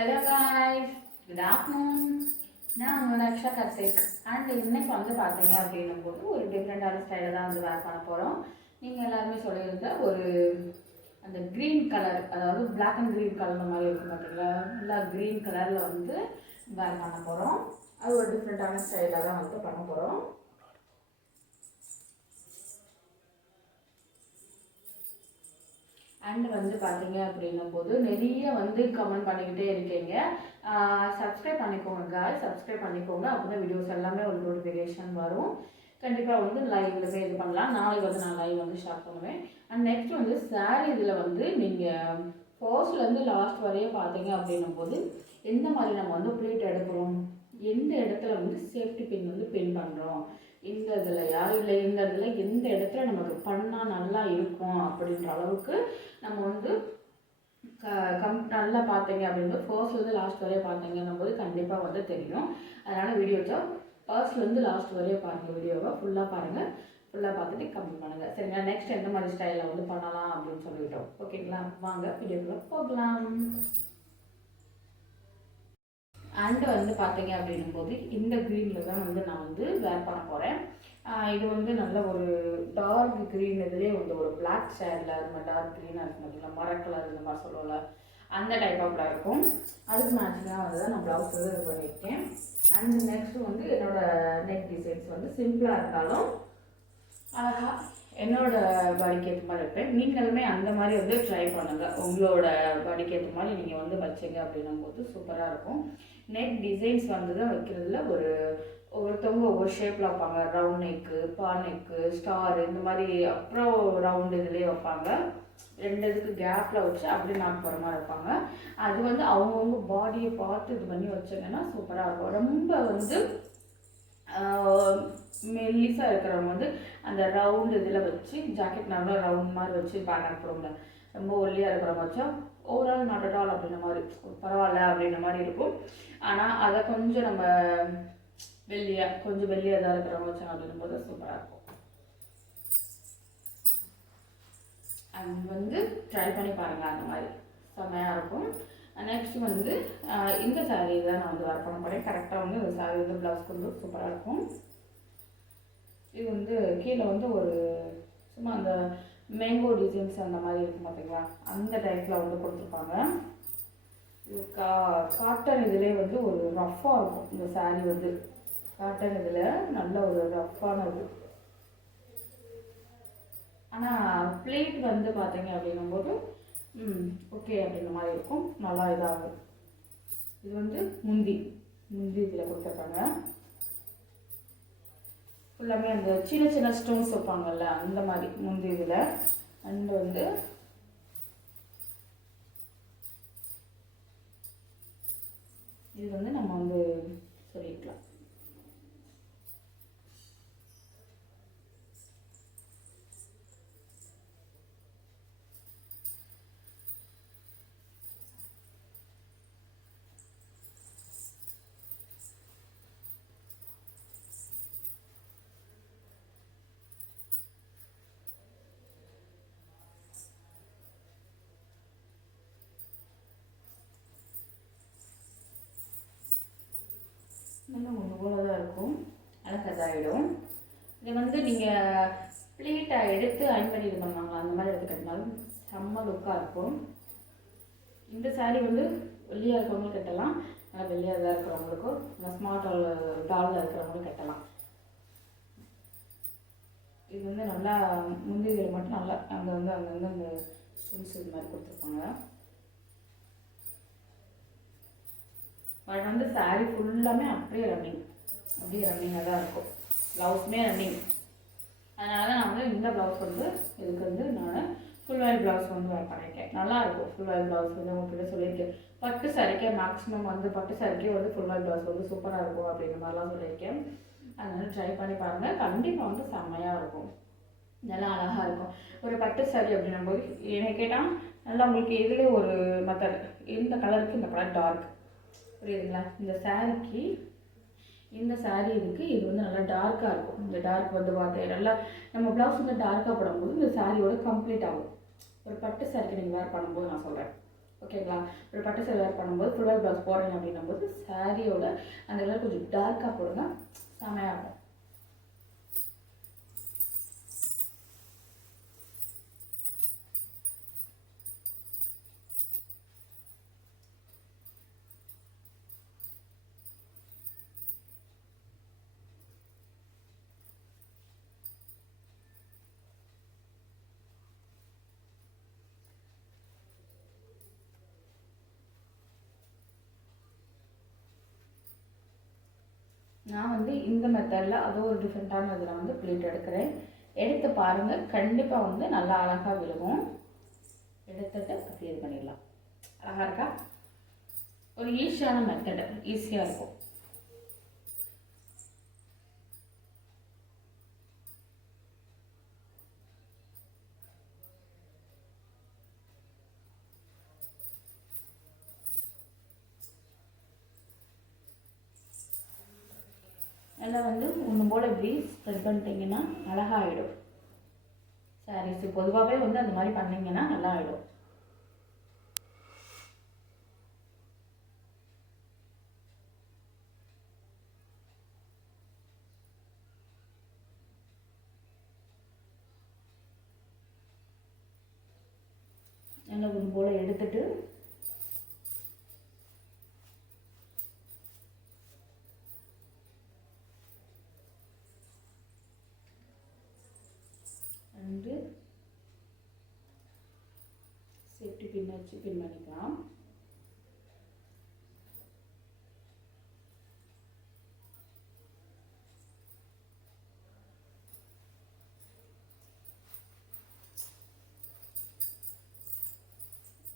Hello guys, good afternoon. நான் உங்களோட Aqsa Karthik. And இன்னைக்கு வந்து பார்த்தீங்க அப்படின்னும் போது ஒரு டிஃப்ரெண்டான ஸ்டைலில் தான் வந்து வேர் பண்ண போகிறோம். நீங்கள் எல்லாருமே சொல்லியிருந்த ஒரு அந்த க்ரீன் கலர், அதாவது பிளாக் அண்ட் க்ரீன் கலர் மாதிரி இருக்கும் பார்த்தீங்களா, நல்லா க்ரீன் கலரில் வந்து வேர் பண்ண போகிறோம். அது ஒரு டிஃப்ரெண்டான ஸ்டைலில் தான் வந்து பண்ண போகிறோம். அண்ட் வந்து பார்த்தீங்க அப்படின்னும் போது நிறைய வந்து கமெண்ட் பண்ணிக்கிட்டே இருக்கீங்க. சப்ஸ்கிரைப் பண்ணிக்கோங்க காய்ஸ், சப்ஸ்கிரைப் பண்ணிக்கோங்க. அப்போ தான் வீடியோஸ் எல்லாமே ஒரு நோட்டிஃபிகேஷன் வரும். கண்டிப்பாக வந்து லைவ்ல போய் இது பண்ணலாம். நாளைக்கு வந்து நான் லைவ் வந்து ஸ்டார்ட் பண்ணுவேன். அண்ட் நெக்ஸ்ட் வந்து சாரீ இதில் வந்து நீங்கள் ஃபர்ஸ்ட்லேருந்து லாஸ்ட் வரையும் பார்த்தீங்க அப்படின்னும் போது எந்த மாதிரி நம்ம வந்து ப்ளீட் எடுக்கிறோம், எந்த இடத்துல வந்து சேஃப்டி பின் வந்து பின் பண்ணுறோம், இந்த இதுலையா இல்லை இந்த இதில் எந்த இடத்துல நமக்கு பண்ணால் நல்லா இருக்கும் அப்படின்ற அளவுக்கு நம்ம வந்து நல்லா பார்த்தீங்க அப்படின்றது ஃபர்ஸ்ட்லேருந்து லாஸ்ட் வரையும் பார்த்தீங்கன்னும் போது கண்டிப்பாக வந்து தெரியும். அதனால் வீடியோஸை ஃபர்ஸ்ட்லேருந்து லாஸ்ட் வரையும் பாருங்கள். வீடியோவை ஃபுல்லாக பாருங்கள். ஃபுல்லாக பார்த்துட்டு கமெண்ட் பண்ணுங்கள். சரிங்களா? நெக்ஸ்ட் எந்த மாதிரி ஸ்டைலில் வந்து பண்ணலாம் அப்படின்னு சொல்லிட்டோம். ஓகேங்களா? வாங்க வீடியோக்குள்ளே போகலாம். அண்டு வந்து பார்த்தீங்க அப்படின்னும் போது இந்த க்ரீனில் தான் வந்து நான் வந்து வேர் பண்ண போகிறேன். இது வந்து நல்ல ஒரு டார்க் க்ரீன், இதுலேயே வந்து ஒரு பிளாக் ஷேடில் அது டார்க் க்ரீனாக இருக்கும் பார்த்தீங்களா, மர கலர் இந்த மாதிரி சொல்லுவோம்ல, அந்த டைப் ஆஃப்ல இருக்கும். அதுக்கு மேட்சிங்காக வந்து தான் நான் ப்ளவுஸ் வந்து இது பண்ணியிருக்கேன். அண்ட் நெக்ஸ்ட்டு வந்து என்னோடய நெக் டிசைன்ஸ் வந்து சிம்பிளாக இருந்தாலும் அழகாக என்னோட பாடிக்கு ஏற்ற மாதிரி இருப்பேன். நீங்களுமே அந்த மாதிரி வந்து ட்ரை பண்ணுங்கள். உங்களோட பாடிக்கு ஏற்ற மாதிரி நீங்கள் வந்து வச்சிங்க அப்படின்னும் போது சூப்பராக இருக்கும். நெக் டிசைன்ஸ் வந்து தான் வைக்கிறதுல ஒவ்வொருத்தவங்க ஒவ்வொரு ஷேப்பில் வைப்பாங்க. ரவுண்ட் நெக்கு, பா நெக்கு, ஸ்டாரு இந்த மாதிரி, அப்புறம் ரவுண்டு இதுலேயே வைப்பாங்க. ரெண்டு இதுக்கு கேப்பில் வச்சு அப்படியே நாட் போகிற மாதிரி வைப்பாங்க. அது வந்து அவங்கவுங்க பாடியை பார்த்து இது பண்ணி வச்சிங்கன்னா சூப்பராக இருக்கும். ரொம்ப வந்து மெல்லிஸாக இருக்கிறவங்க வந்து அந்த ரவுண்டு இதில் வச்சு ஜாக்கெட் நல்லா ரவுண்ட் மாதிரி வச்சு பேக் போடுங்க. ரொம்ப ஒல்லியாக இருக்கிறவங்க வச்சா ஓவரால் நாட் அட் ஆல் அப்படின்ற மாதிரி பரவாயில்ல அப்படின்ற மாதிரி இருக்கும். ஆனால் அதை கொஞ்சம் நம்ம கொஞ்சம் வெள்ளியாக தான் இருக்கிறவங்க வச்சாங்க அப்படின்னும் போது சூப்பராக இருக்கும். அது வந்து ட்ரை பண்ணி பாருங்கள். அந்த மாதிரி செம்மையாக இருக்கும். நெக்ஸ்ட் வந்து இந்த சாரீ தான் நான் வந்து வேர் பண்ண போகிறேன். கரெக்டாக வந்து இந்த சாரீ வந்து ப்ளவுஸ் வந்து சூப்பராக இருக்கும். இது வந்து கீழே வந்து ஒரு சும்மா அந்த மேங்கோ டிசைன்ஸ் அந்த மாதிரி இருக்கும் பார்த்தீங்களா, அந்த டைப்பில் வந்து கொடுத்துருப்பாங்க. இது காட்டன் இதிலே வந்து ஒரு ரஃப்பாக இருக்கும். இந்த சாரீ வந்து காட்டன் இதில் நல்ல ஒரு ரஃப்பானது. ஆனால் பிளேட் வந்து பார்த்தீங்க அப்படின்னும்போது ஓகே அப்படின்ற மாதிரி இருக்கும். நல்லா இதாகும். இது வந்து முந்தி இதில் கொடுத்துருக்காங்க. ஃபுல்லாமே அந்த சின்ன சின்ன ஸ்டோன்ஸ் வைப்பாங்கல்ல, அந்த மாதிரி முந்தி இதில். அண்ட் வந்து இது வந்து நம்ம வந்து சொல்லிக்கலாம். நல்லா ஒன்று போல தான் இருக்கும். ஆனால் கதாயிடும். இதை வந்து நீங்கள் ப்ளீட்டை எடுத்து அயன் பண்ணி இது பண்ணுவாங்க, அந்த மாதிரி எடுத்து கட்டினாலும் செம்ம லுக்காக இருக்கும். இந்த சாரீ வந்து வெள்ளியாக இருக்கிறவங்களும் கட்டலாம், நல்லா வெள்ளியாக தான் இருக்கிறவங்களுக்கும், நல்லா ஸ்மார்ட் டாலில் இருக்கிறவங்களும் கட்டலாம். இது வந்து நல்லா முந்திரிகள் மட்டும் நல்லா அங்கங்கே அந்த ஸ்டோன்ஸ் இது மாதிரி கொடுத்துருப்பாங்க. பட் வந்து சாரீ ஃபுல்லாமே அப்படியே ரன்னிங்காக தான் இருக்கும். ப்ளவுஸுமே ரன்னிங். அதனால தான் நான் வந்து இந்த ப்ளவுஸ் வந்து இதுக்கு வந்து நான் ஃபுல் வாயில் ப்ளவுஸ் வந்து வேர் பண்ணியிருக்கேன். நல்லாயிருக்கும். ஃபுல் வாயில் ப்ளவுஸ் வந்து உங்கள்கிட்ட சொல்லியிருக்கேன். பட்டு சாரிக்கே மேக்ஸிமம் வந்து பட்டு சாரிக்கே வந்து ஃபுல் வாயில் ப்ளவுஸ் வந்து சூப்பராக இருக்கும் அப்படின்ற மாதிரிலாம் சொல்லியிருக்கேன். அதனால ட்ரை பண்ணி பாருங்கள். கண்டிப்பாக வந்து செம்மையாக இருக்கும். நல்லா அழகாக இருக்கும். ஒரு பட்டு சாரி அப்படின்னும் போது என்னை கேட்டால் நல்லா உங்களுக்கு எதுலேயே ஒரு மெத்தட், இந்த கலருக்கு இந்த கலர் டார்க், புரியுதுங்களா? இந்த சாரிக்கு இந்த சாரீ இதுக்கு இது வந்து நல்லா டார்க்காக இருக்கும். இந்த டார்க் வந்து பார்த்து நல்லா நம்ம ப்ளவுஸ் வந்து டார்க்காக போடும்போது இந்த சாரியோட கம்ப்ளீட் ஆகும். ஒரு பட்டு சாரிக்கு நீங்கள் வேர் பண்ணும்போது நான் சொல்கிறேன், ஓகேங்களா? ஒரு பட்டு சேலை வேர் பண்ணும்போது ஃபுல் ப்ளவுஸ் போடுறீங்க அப்படின்னும் போது சாரியோட அந்த கலர் கொஞ்சம் டார்க்காக போடுங்க, செமையாக இருக்கும். நான் வந்து இந்த மெத்தடில் அதுவும் ஒரு டிஃப்ரெண்ட்டான இதில் வந்து ப்ளீட் எடுக்கிறேன். எடுத்து பாருங்கள், கண்டிப்பாக வந்து நல்லா அழகாக விழுகும். எடுத்துட்டு அப்படி இது பண்ணிடலாம். அழகாக இருக்கா? ஒரு ஈஸியான மெத்தடு, ஈஸியாக இருக்கும். நல்லா வந்து ஒன்று போல் இப்படி ஸ்ப்ரெட் பண்ணிட்டீங்கன்னா அழகாகிடும். சாரீஸ் பொதுவாகவே வந்து அந்த மாதிரி பண்ணிங்கன்னா நல்லா ஆகிடும். நல்லா ஒன்று போல் எடுத்துட்டு வந்து சேஃப்டி பின் வச்சு பின் பண்ணிக்கலாம்.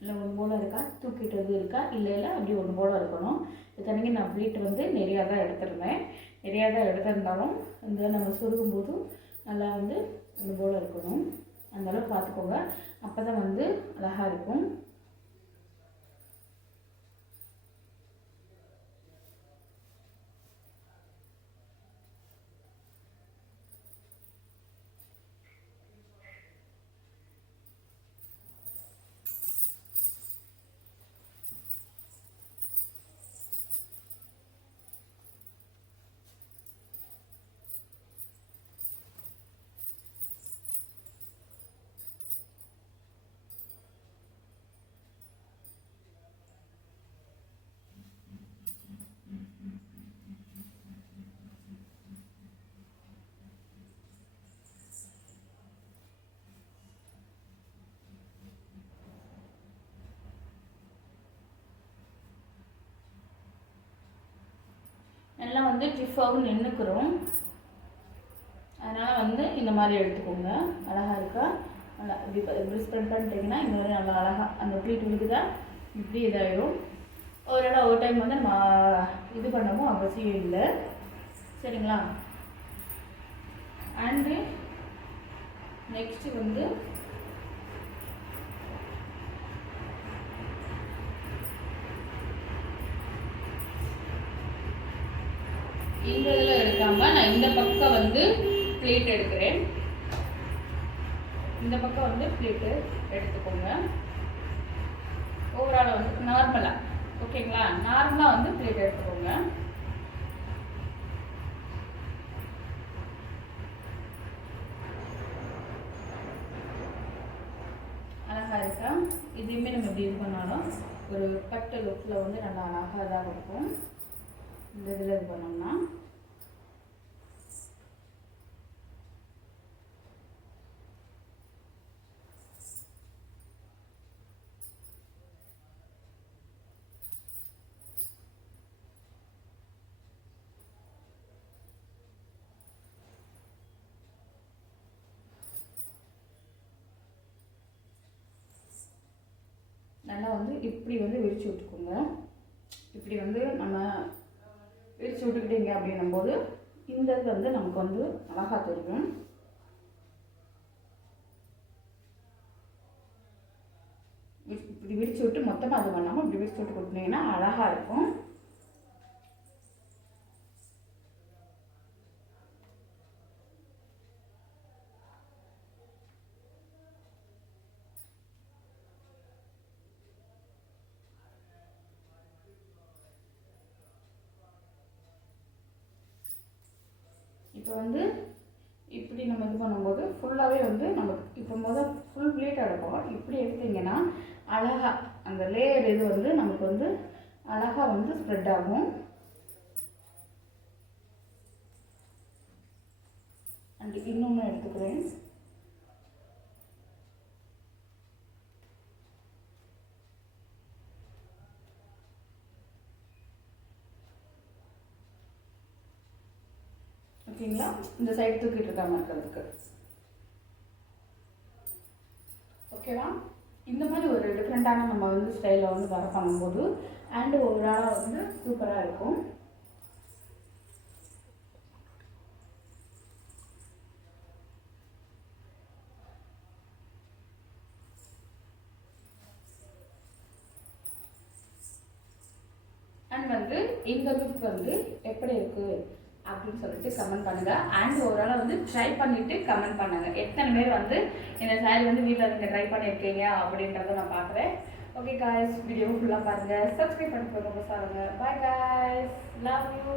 இல்லை ஒன்று போல் இருக்கா, தூக்கிட்டது இருக்கா, இல்லை அப்படி ஒன்று போல் இருக்கணும். இத்தனைக்கு நான் ப்ளீட் வந்து நிறையா தான் எடுத்துருந்தேன். நிறையா தான் எடுத்திருந்தாலும் இந்த நம்ம சொருகும் போதும் நல்லா வந்து ஒன்று போல் இருக்கணும். அந்தளவுக்கு பார்த்துக்கோங்க, அப்போ தான் வந்து அழகாக இருக்கும். நல்லா வந்து டிஃபாகவும் நின்றுக்கிறோம். அதனால் வந்து இந்த மாதிரி எடுத்துக்கோங்க. அழகாக இருக்கா? நல்லா இப்படி ஸ்ப்ரெட் பண்ணிட்டீங்கன்னா இந்த மாதிரி நல்லா அழகாக அந்த ப்ளீட் விழுகுதா, இப்படி இதாகிடும். ஒரு டைம் வந்து நம்ம இது பண்ணவும் அவசியம் இல்லை. சரிங்களா? அண்டு நெக்ஸ்ட்டு வந்து இந்த இதில் எடுக்காமல் நான் இந்த பக்கம் வந்து ப்ளீட் எடுக்கிறேன். இந்த பக்கம் வந்து ப்ளீட்டு எடுத்துக்கோங்க. ஓவரால் வந்து நார்மலாக, ஓகேங்களா? நார்மலாக வந்து ப்ளீட் எடுத்துக்கோங்க. அழகாக இருக்கா? இதையுமே நம்ம எப்படி இது பண்ணாலும் ஒரு பட்டு லுக்கில் வந்து நல்லா அழகாக தான் இருக்கும். இந்த இதில் இது பண்ணோம்னா நல்லா வந்து இப்படி வந்து விரித்து விட்டுக்கோங்க. இப்படி வந்து நம்ம விரித்து விட்டுக்கிட்டீங்க அப்படின்னும் போது இந்த இது வந்து நமக்கு வந்து அழகாக தெரியும். இப்படி விரித்து விட்டு மொத்தமாக அது பண்ணாமல் இப்படி விரித்து விட்டு கொடுத்தீங்கன்னா அழகாக இருக்கும். இப்போ வந்து இப்படி நம்ம இது பண்ணும்போது ஃபுல்லாகவே வந்து நமக்கு இப்போ ஃபுல் ப்ளீட் எடுப்போம். இப்படி எடுத்திங்கன்னா அழகாக அந்த லேயர் இது வந்து நமக்கு வந்து அழகாக வந்து ஸ்ப்ரெட் ஆகும். அண்ட் இன்னொன்று எடுத்துக்கிறேன். ஓகேங்களா, இந்த சைடு தூக்கிட்டு இருக்காம இருக்கிறதுக்கு. ஓகேவா, இந்த மாதிரி ஒரு டிஃப்ரெண்ட்டான நம்ம வந்து ஸ்டைலில் வந்து வர பண்ணும்போது அண்டு ஓவராலாக வந்து சூப்பராக இருக்கும். அண்ட் வந்து இந்த லுக் வந்து எப்படி இருக்குது அப்படின்னு சொல்லிட்டு கமெண்ட் பண்ணுங்கள். அண்ட் ஓவராலாக வந்து ட்ரை பண்ணிவிட்டு கமெண்ட் பண்ணுங்கள். எத்தனை பேர் வந்து இந்த சாரீ வந்து வீட்டில் நீங்கள் ட்ரை பண்ணியிருக்கீங்க அப்படின்றத நான் பார்க்குறேன். ஓகே காய்ஸ், வீடியோ ஃபுல்லாக பாருங்கள், சப்ஸ்கிரைப் பண்ணி போங்க, பாருங்கள். Bye guys, love you.